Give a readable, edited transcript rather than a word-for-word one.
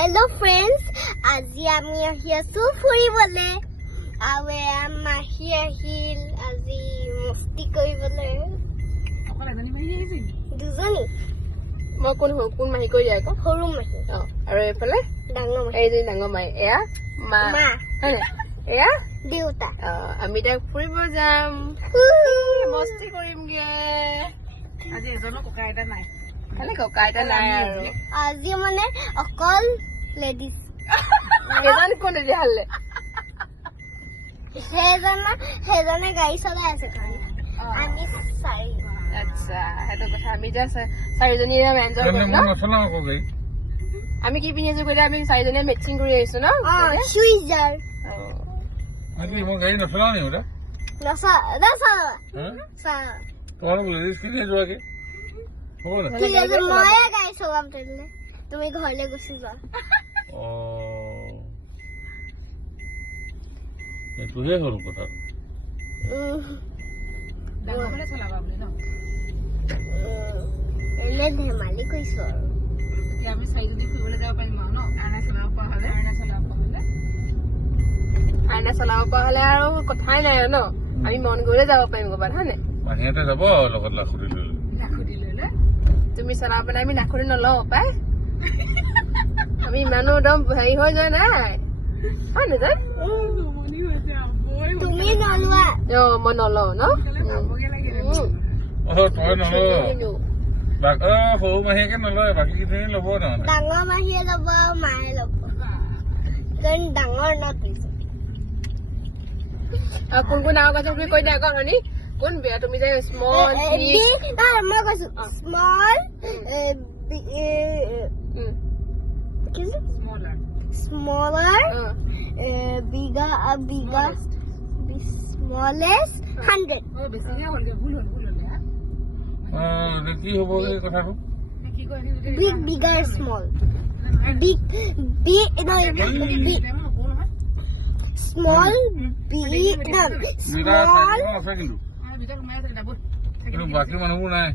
Hello friends, আজি আমি আহি আছো ফুৰিবলে আৱে মাহী আহিল আজি মস্তি কৰিবলে দুজনী মই কোন মাহী কৰি যায় আকৌ সৰু মাহী আৰু এইফালে ডাঙৰ মাহী এইজনী ডাঙৰ মাহী এয়া মা হয়নে এয়া দেউতা আমি তাক ফুৰিব যাম মস্তি কৰিমগে আজি এজনো ককা আইতা নাই খালি ককা আইতা নাই আৰু আজি মানে অকল লেডিজ এজন কোন তেতিয়াহ'লে সেইজনে গাড়ী চলাই আছে কাৰণ আমি চাৰি আচ্ছা সেইটো কথা আমি এতিয়া চাৰিজনী এনজয় কৰিম ন আমি কি পিন্ধি আছো কৈছে আমি চাৰিজনীয়ে মেচিং কৰি আহিছো ন চুইজাৰ আজি মই গাড়ী নচলাও নি ওটা তোমালোক লেডিজ কিনে যোৱাকে হ'ব না ঠিক আছে ময়ে গাড়ী চলাম তেনে তুমি ঘৰলৈ গুচি যোৱা এইটোহে হ'ল কথা এনে ধেমালি কৰিছো আৰু আমি চাৰিজনী ফুৰিবলৈ যাব পাৰিম আৰু ন আইনা চলাব পৰা হ'লে আইনা চলাব পৰা হ'লে আৰু কথাই নাই আৰু ন আমি মন গ'লে যাব পাৰিম ক'ৰবাত হয় নাই মাহীহঁতে যাব লগত লাখুটি লৈ তুমি চলাব পেলাই আমি লাখুটি নলওঁ পাই আমি ইমানো একদম হেৰি হৈ যোৱা নাই হয় নহয় তুমি নলোৱা মই নলওঁ ন তই নলওঁ সৰু মাহীকে নলয় বাকী কেইজনী ল'ব নহয় ডাঙৰ মাহীয়ে ল'ব আৰু মায়ে ল'ব কাৰণ ডাঙৰ ন কোন কোন ডাঙৰ কৈছে তুমি কৈ দিয়া আকৌ ধনী কোন বেয়া তুমি যে স্মল মই কৈছো স্মল smaller bigger smallest 100 কি হ'ব এই কথাটো big bigger small big no big small big no small কিন্তু বাকী মানুহবোৰ নাই